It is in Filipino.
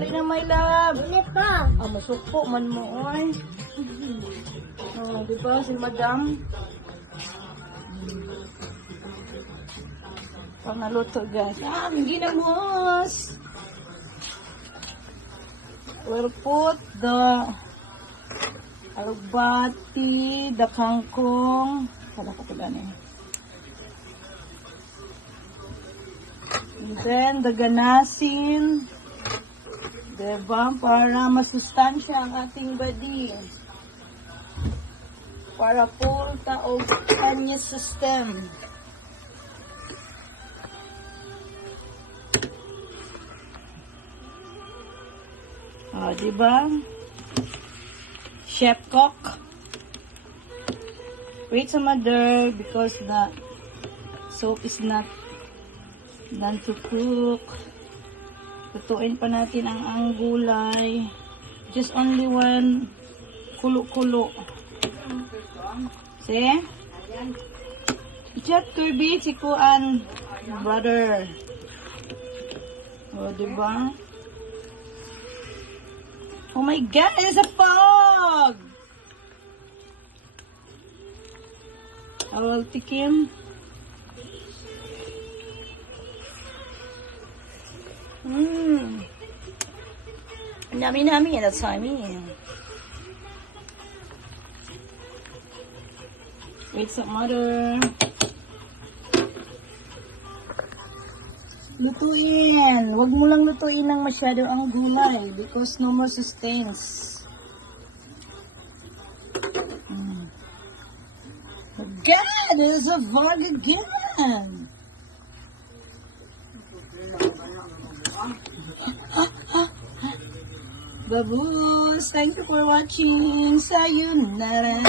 Dali na, my love. Init pa. Masukpo man mo, oy. Diba, si madam? Pangaluto, guys. Ang ginamos! We'll put the alugbati, the kangkong. Kala ko pala na. And then, the ganasin. Diba? Para masustansya ang ating body. Para full taog kanya system. Diba? Chef cook. Wait some other because the soap is not done to cook. Tutuin pa natin ang gulay. Just only one kulo-kulo. See? Chat Kirby, si Kuan brother. Diba? Oh my God, it's a fog! I will take him. Yummy, that's what I mean. Wait some mother. Lutuin. Huwag mo lang lutuin ng masyado ang gulay because no more sustains. God, there's a vlog again. Baboos, thank you for watching. Sayonara.